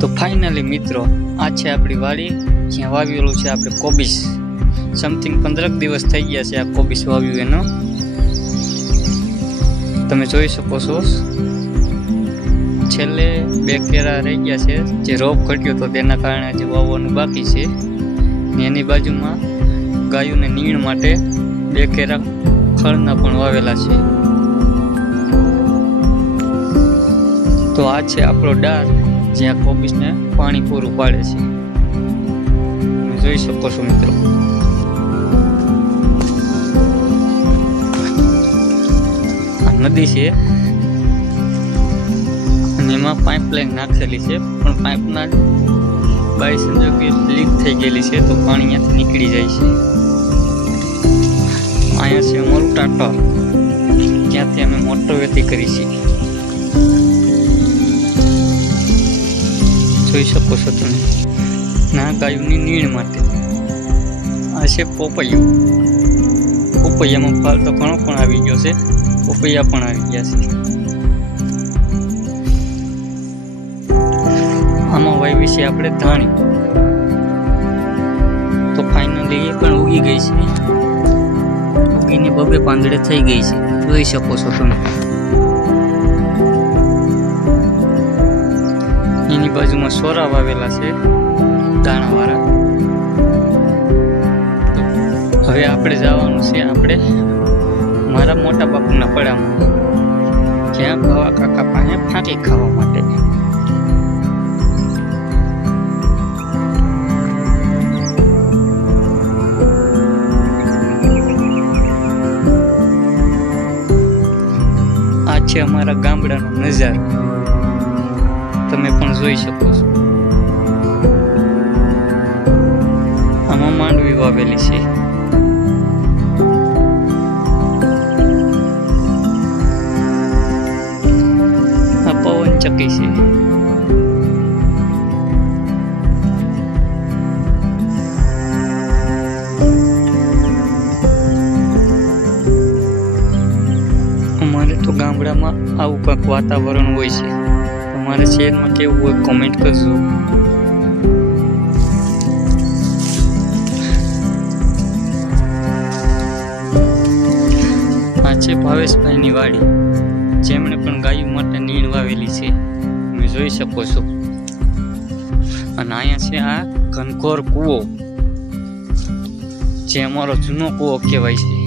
તો ફાઇનલી મિત્રો, આ છે આપણી વાડી જ્યાં વાવેલું છે આપણે કોબીસ. સમથિંગ 15 દિવસ થઈ ગયા છે આ કોબીસ વાવ્યું એનો. તમે જોઈ શકો છો છેલ્લે 2 કેરા રહી ગયા છે, જે રોગ ઘટ્યો તો તેના કારણે જે વાવવાનું બાકી છે. એની બાજુમાં ગાયોને નીણ માટે 2 કેરા ખળના પણ વાવેલા છે. તો આ છે આપણો ડાર જ્યાં કોબીસને પાણી પૂરું પાડે છે. તમે જોઈ શકો છો મિત્રો. આ નદી છે અને એમાં પાઇપલાઇન નાખેલી છે, પણ પાઇપના બાય સંજોગે લીક થઈ ગયેલી છે, તો પાણી અહીંયાથી નીકળી જાય છે. અહીંયા છે અમારું ટાટર, જ્યાંથી અમે મોટર વેતી કરી છે. જોઈ શકો છો તમે. ના ગાયોની નીણ માટે આ છે પોપૈયું. પોપૈયામાં ફાલ તો ઘણો પણ આવી ગયો છે, પોપૈયા પણ આવી ગયા છે. આમાં વાવી છે આપણે ધાણી. તો ફાઇનલી એ પણ ઉગી ગઈ છે. ઉગીને 2 પાંદડે થઈ ગઈ છે, જોઈ શકો છો તમે. એની બાજુમાં સોરા વાવેલા છે દાણાવાળા. હવે આપણે જવાનું છે મારા મોટા બાપુના પડામાં, જ્યાં ભવા કાકા પાસે ફાંકી ખાવા માટે. આ છે અમારા ગામડાનો નજારો, તમે પણ જોઈ શકો છો. આમાં માંડવી વાવેલી છે. આ પવન ચક્કી છે. અમારે તો ગામડામાં આવું કંઈક વાતાવરણ હોય છે. તમારા શહેરમાં કેવું હોય કોમેન્ટ કરજો. આ છે ભાવેશભાઈની વાડી, જેમણે પણ ગાયો માટે નીણ વાવેલી છે, તમે જોઈ શકો છો. અને અહીંયા છે આ ઘનઘોર કૂવો, જે અમારો જૂનો કૂવો કહેવાય છે.